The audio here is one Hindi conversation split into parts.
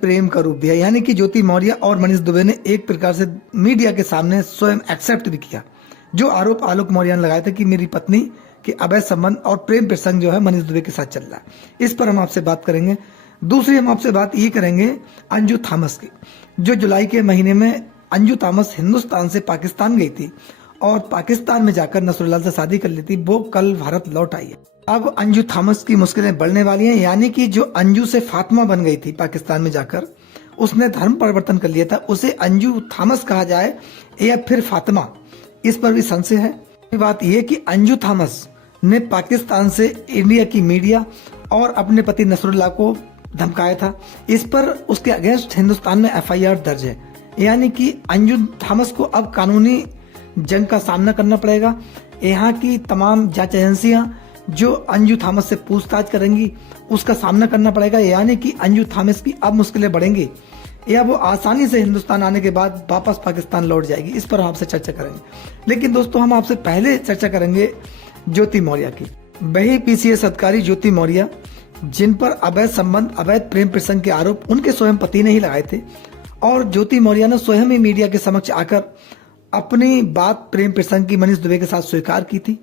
प्रेम का रूप दिया, यानी कि ज्योति मौर्य और मनीष दुबे ने एक प्रकार से मीडिया के सामने स्वयं एक्सेप्ट भी किया जो आरोप आलोक मौर्य ने लगाया था कि मेरी पत्नी के अवैध संबंध और प्रेम प्रसंग जो है मनीष दुबे के साथ चल रहा है। इस पर हम आपसे बात करेंगे। दूसरी हम आपसे बात ये करेंगे अंजू थॉमस की, जो जुलाई के महीने में अंजू थॉमस हिंदुस्तान से पाकिस्तान गई थी और पाकिस्तान में जाकर नसरुल्लाह से शादी कर ली थी। वो कल भारत लौट आई है। अब अंजू थॉमस की मुश्किलें बढ़ने वाली हैं, यानी कि जो अंजू से फातिमा बन गई थी पाकिस्तान में जाकर, उसने धर्म परिवर्तन कर लिया था, उसे अंजू थॉमस कहा जाए या फिर फातिमा, इस पर भी संशय है। बात यह कि अंजू थॉमस ने पाकिस्तान से इंडिया की मीडिया और अपने पति नसरुल्लाह को धमकाया था। इस पर उसके अगेंस्ट हिंदुस्तान में एफआईआर दर्ज है, यानी कि अंजू थॉमस को अब कानूनी जंग का सामना करना पड़ेगा। यहाँ की तमाम जांच एजेंसियां जो अंजू थॉमस से पूछताछ करेंगी उसका सामना करना पड़ेगा, यानी कि अंजू थॉमस की अब मुश्किलें बढ़ेंगी या वो आसानी से हिंदुस्तान आने के बाद वापस पाकिस्तान लौट जाएगी। इस पर हम आपसे चर्चा करेंगे। लेकिन दोस्तों, हम आपसे पहले चर्चा करेंगे ज्योति मौर्य की। वही पीसीएस अधिकारी ज्योति मौर्य, जिन पर अवैध संबंध, अवैध प्रेम प्रसंग के आरोप उनके स्वयं पति ने ही लगाए थे, और ज्योति मौर्य ने स्वयं ही मीडिया के समक्ष आकर अपनी बात प्रेम प्रसंग की मनीष दुबे के साथ स्वीकार की थी,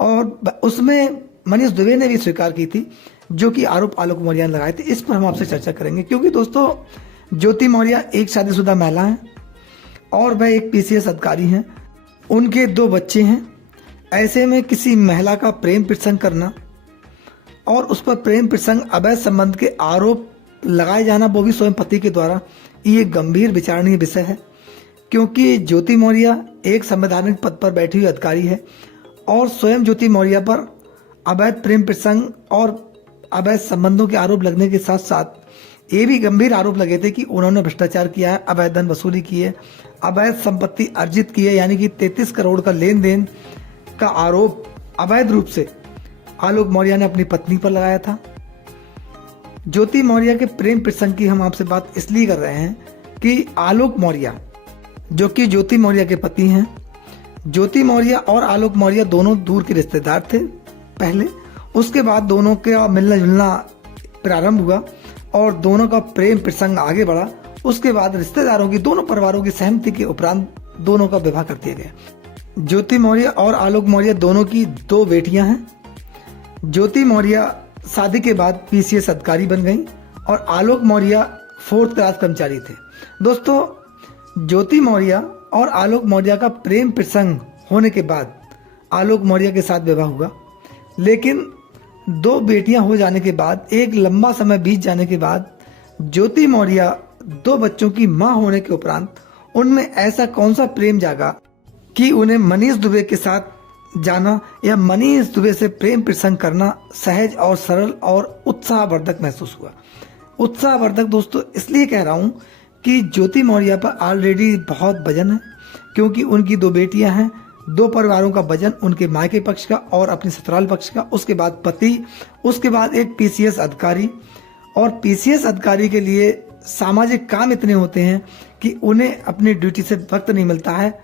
और उसमें मनीष दुबे ने भी स्वीकार की थी जो कि आरोप आलोक मौर्य ने लगाए थे। इस पर हम आपसे चर्चा करेंगे, क्योंकि दोस्तों ज्योति मौर्य एक शादीशुदा महिला है और वह एक पीसीएस अधिकारी हैं। उनके 2 बच्चे हैं। ऐसे में किसी महिला का प्रेम प्रसंग करना और उस पर प्रेम प्रसंग, अवैध संबंध के आरोप लगाए जाना, वो भी स्वयं पति के द्वारा, ये गंभीर विचारणीय विषय है। क्योंकि ज्योति मौर्य एक संवैधानिक पद पर बैठी हुई अधिकारी है और स्वयं ज्योति मौर्य पर अवैध प्रेम प्रसंग और अवैध संबंधों के आरोप लगने के साथ साथ ये भी गंभीर आरोप लगे थे कि उन्होंने भ्रष्टाचार किया है, अवैध धन वसूली की है, अवैध संपत्ति अर्जित की है, यानी कि 33 करोड़ का लेन देन का आरोप अवैध रूप से आलोक मौर्य ने अपनी पत्नी पर लगाया था। ज्योति मौर्य के प्रेम प्रसंग की हम आपसे बात इसलिए कर रहे हैं कि आलोक मौर्य, जो कि ज्योति मौर्य के पति हैं, ज्योति मौर्य और आलोक मौर्य दोनों दूर के रिश्तेदार थे पहले। उसके बाद दोनों का मिलना जुलना प्रारंभ हुआ और दोनों का प्रेम प्रसंग आगे बढ़ा। उसके बाद रिश्तेदारों की, दोनों परिवारों की सहमति के उपरांत दोनों का विवाह कर दिया गया। ज्योति मौर्य और आलोक मौर्य दोनों की 2 बेटियां हैं। ज्योति मौर्य शादी के बाद पीसीएस अधिकारी बन गई और आलोक मौर्य 4th क्लास कर्मचारी थे। दोस्तों, ज्योति मौर्य और आलोक मौर्य का प्रेम प्रसंग होने के बाद आलोक मौर्य के साथ विवाह हुआ, लेकिन 2 बेटियां हो जाने के बाद, एक लंबा समय बीत जाने के बाद, ज्योति मौर्य 2 बच्चों की मां होने के उपरांत उनमें ऐसा कौन सा प्रेम जागा कि उन्हें मनीष दुबे के साथ जाना या मनीष दुबे से प्रेम प्रसंग करना सहज और सरल और उत्साहवर्धक महसूस हुआ। उत्साहवर्धक दोस्तों इसलिए कह रहा हूं कि ज्योति मौर्य पर ऑलरेडी बहुत वजन है, क्योंकि उनकी 2 बेटियां हैं, 2 परिवारों का वजन, उनके मायके पक्ष का और अपने ससुराल पक्ष का, उसके बाद पति, उसके बाद एक पीसीएस अधिकारी। और पीसीएस अधिकारी के लिए सामाजिक काम इतने होते हैं कि उन्हें अपनी ड्यूटी से वक्त नहीं मिलता है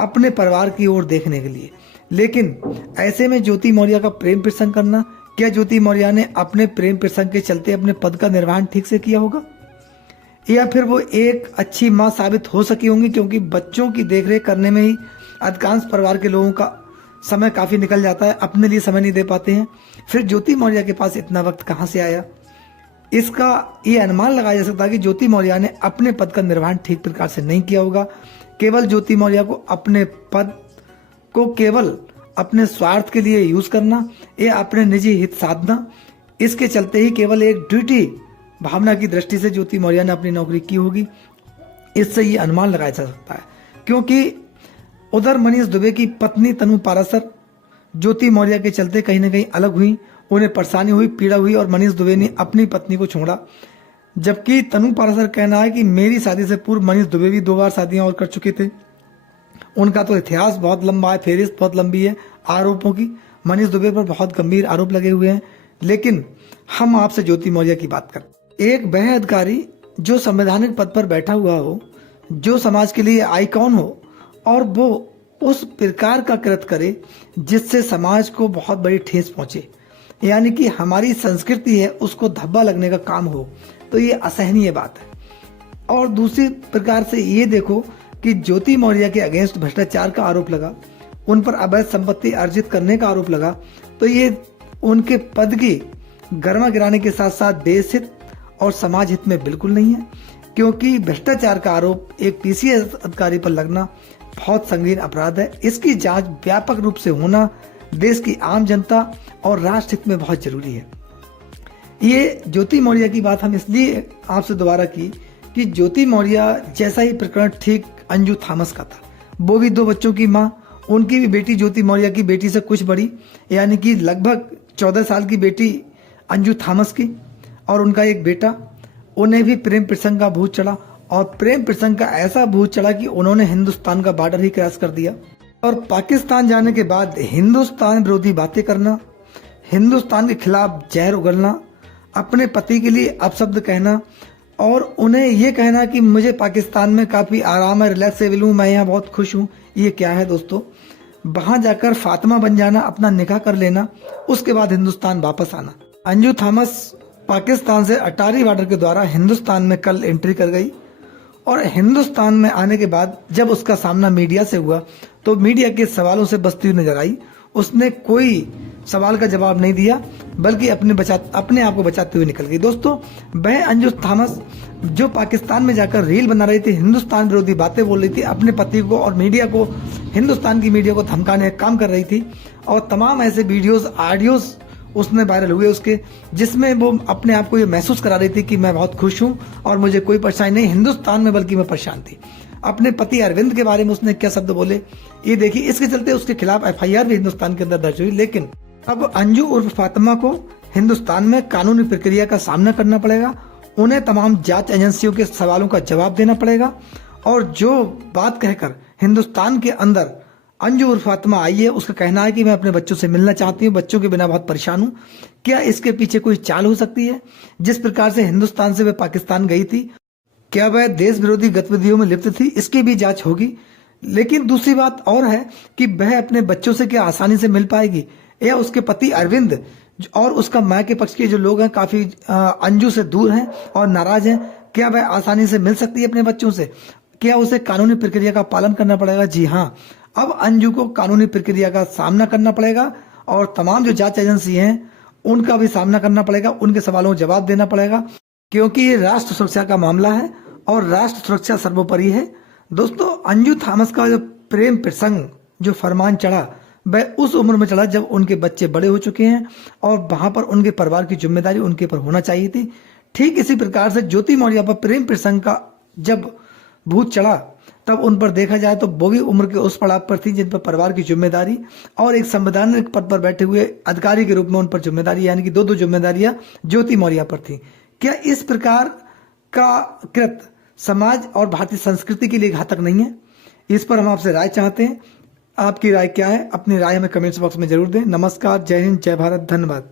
अपने परिवार की ओर देखने के लिए। लेकिन ऐसे में ज्योति मौर्य का प्रेम प्रसंग करना, क्या ज्योति मौर्य ने अपने प्रेम प्रसंग के चलते अपने पद का निर्वहन ठीक से किया होगा, या फिर वो एक अच्छी मां साबित हो सकी होंगी, क्योंकि बच्चों की देखरेख करने में ही अधिकांश परिवार के लोगों का समय काफी निकल जाता है, अपने लिए समय नहीं दे पाते हैं। फिर ज्योति मौर्य के पास इतना वक्त कहां से आया? इसका ये अनुमान लगाया जा सकता है कि ज्योति मौर्य ने अपने पद का निर्वहन ठीक प्रकार से नहीं किया होगा। केवल ज्योति मौर्य को अपने पद को केवल अपने स्वार्थ के लिए यूज करना या अपने निजी हित साधना, इसके चलते ही केवल एक ड्यूटी भावना की दृष्टि से ज्योति मौर्य ने अपनी नौकरी की होगी। इससे ये अनुमान लगाया जा सकता है, क्योंकि उधर मनीष दुबे की पत्नी तनु पाराशर ज्योति मौर्य के चलते कहीं ना कहीं अलग हुई, उन्हें परेशानी हुई, पीड़ा हुई और मनीष दुबे ने अपनी पत्नी को छोड़ा। जबकि तनु पाराशर कहना है कि मेरी शादी से पूर्व मनीष दुबे भी 2 बार शादियां और कर चुके थे। उनका तो इतिहास बहुत लंबा है, फेहरिस्त बहुत लंबी है आरोपों की। मनीष दुबे पर बहुत गंभीर आरोप लगे हुए हैं। लेकिन हम आपसे ज्योति मौर्य की बात करें, एक वह अधिकारी जो संवैधानिक पद पर बैठा हुआ हो, जो समाज के लिए आइकॉन हो और वो उस प्रकार का कृत्य करे जिससे समाज को बहुत बड़ी ठेस पहुंचे, यानी कि हमारी संस्कृति है उसको धब्बा लगने का काम हो, तो ये असहनीय बात है। और दूसरी प्रकार से ये देखो कि ज्योति मौर्य के अगेंस्ट भ्रष्टाचार का आरोप लगा, उन पर अवैध संपत्ति अर्जित करने का आरोप लगा, तो ये उनके पद की गर्मा गिराने के साथ साथ देश हित और समाज हित में बिल्कुल नहीं है, क्योंकि भ्रष्टाचार का आरोप एक पीसीएस अधिकारी पर लगना बहुत संगीन अपराध है। इसकी जांच व्यापक रूप से होना देश की आम जनता और राष्ट्र हित में बहुत जरूरी है। ये ज्योति मौर्य की बात हम इसलिए आपसे दोबारा की कि ज्योति मौर्य जैसा ही प्रकरण ठीक अंजू थॉमस का था। वो भी 2 बच्चों की माँ, उनकी भी बेटी ज्योति मौर्य की बेटी से कुछ बड़ी, यानी कि लगभग 14 साल की बेटी अंजू थॉमस की, और उनका एक बेटा। उन्हें भी प्रेम प्रसंग का भूत चढ़ा, और प्रेम प्रसंग का ऐसा भूत चढ़ा कि उन्होंने हिंदुस्तान का बॉर्डर ही क्रॉस कर दिया। और पाकिस्तान जाने के बाद हिंदुस्तान विरोधी बातें करना, हिंदुस्तान के खिलाफ जहर उगलना, अपने पति के लिए अपशब्द कहना, और उन्हें ये कहना कि मुझे पाकिस्तान में काफ़ी आराम है, रिलैक्सेबल हूँ, मैं यहाँ बहुत खुश हूँ। ये क्या है दोस्तों? वहाँ जाकर फातिमा बन जाना, अपना निकाह कर लेना, उसके बाद हिंदुस्तान वापस आना। अंजू थॉमस पाकिस्तान से अटारी बॉर्डर के द्वारा हिंदुस्तान में कल एंट्री कर गई, और हिंदुस्तान में आने के बाद जब उसका सामना मीडिया से हुआ तो मीडिया के सवालों से बचती हुई नजर आई। उसने कोई सवाल का जवाब नहीं दिया, बल्कि अपने आप को बचाते हुए निकल गई। दोस्तों, वह अंजू थॉमस जो पाकिस्तान में जाकर रील बना रही थी, हिंदुस्तान विरोधी बातें बोल रही थी, अपने पति को और मीडिया को, हिंदुस्तान की मीडिया को धमकाने का काम कर रही थी, और तमाम ऐसे वीडियोस ऑडियोज उसमें वायरल हुए उसके, जिसमें वो अपने आप को ये महसूस करा रही थी कि मैं बहुत खुश हूँ और मुझे कोई परेशानी नहीं हिंदुस्तान में, बल्कि मैं परेशान थी। अपने पति अरविंद के बारे में उसने क्या शब्द बोले ये देखिए। इसके चलते उसके खिलाफ एफआईआर भी हिंदुस्तान के अंदर दर्ज हुई। लेकिन अब अंजू उर्फ फातिमा को हिंदुस्तान में कानूनी प्रक्रिया का सामना करना पड़ेगा, उन्हें तमाम जांच एजेंसियों के सवालों का जवाब देना पड़ेगा, और जो बात कहकर हिंदुस्तान के अंदर अंजू उर्फ फातिमा आई है, उसका कहना है कि मैं अपने बच्चों से मिलना चाहती हूँ, बच्चों के बिना बहुत परेशान हूँ। क्या इसके पीछे कोई चाल हो सकती है? जिस प्रकार से हिंदुस्तान से वह पाकिस्तान गई थी, क्या वह देश विरोधी गतिविधियों में लिप्त थी? इसकी भी जांच होगी। लेकिन दूसरी बात और है कि वह अपने बच्चों से क्या आसानी से मिल पाएगी, या उसके पति अरविंद और उसका माँ के पक्ष के जो लोग हैं काफी अंजू से दूर हैं और नाराज हैं, क्या वह आसानी से मिल सकती है अपने बच्चों से? क्या उसे कानूनी प्रक्रिया का पालन करना पड़ेगा? जी हाँ, अब अंजू को कानूनी प्रक्रिया का सामना करना पड़ेगा, और तमाम जो जांच एजेंसी हैं उनका भी सामना करना पड़ेगा, उनके सवालों का जवाब देना पड़ेगा, क्योंकि ये राष्ट्र सुरक्षा का मामला है और राष्ट्र सुरक्षा सर्वोपरि है। दोस्तों, अंजू थॉमस का जो प्रेम प्रसंग, जो फरमान चढ़ा, वह उस उम्र में चढ़ा जब उनके बच्चे बड़े हो चुके हैं, और वहां पर उनके परिवार की जिम्मेदारी उनके पर होना चाहिए थी। ठीक इसी प्रकार से ज्योति मौर्य पर प्रेम प्रसंग का जब भूत चढ़ा, तब उन पर देखा जाए तो वो भी उम्र के उस पड़ाव पर थी जिन पर परिवार की जिम्मेदारी और एक संवैधानिक पद पर बैठे हुए अधिकारी के रूप में उन पर जिम्मेदारी, यानी कि 2 जिम्मेदारियां ज्योति मौर्य पर थी। क्या इस प्रकार का कृत्य समाज और भारतीय संस्कृति के लिए घातक नहीं है? इस पर हम आपसे राय चाहते हैं। आपकी राय क्या है? अपनी राय हमें कमेंट्स बॉक्स में जरूर दें। नमस्कार, जय हिंद, जय भारत, धन्यवाद।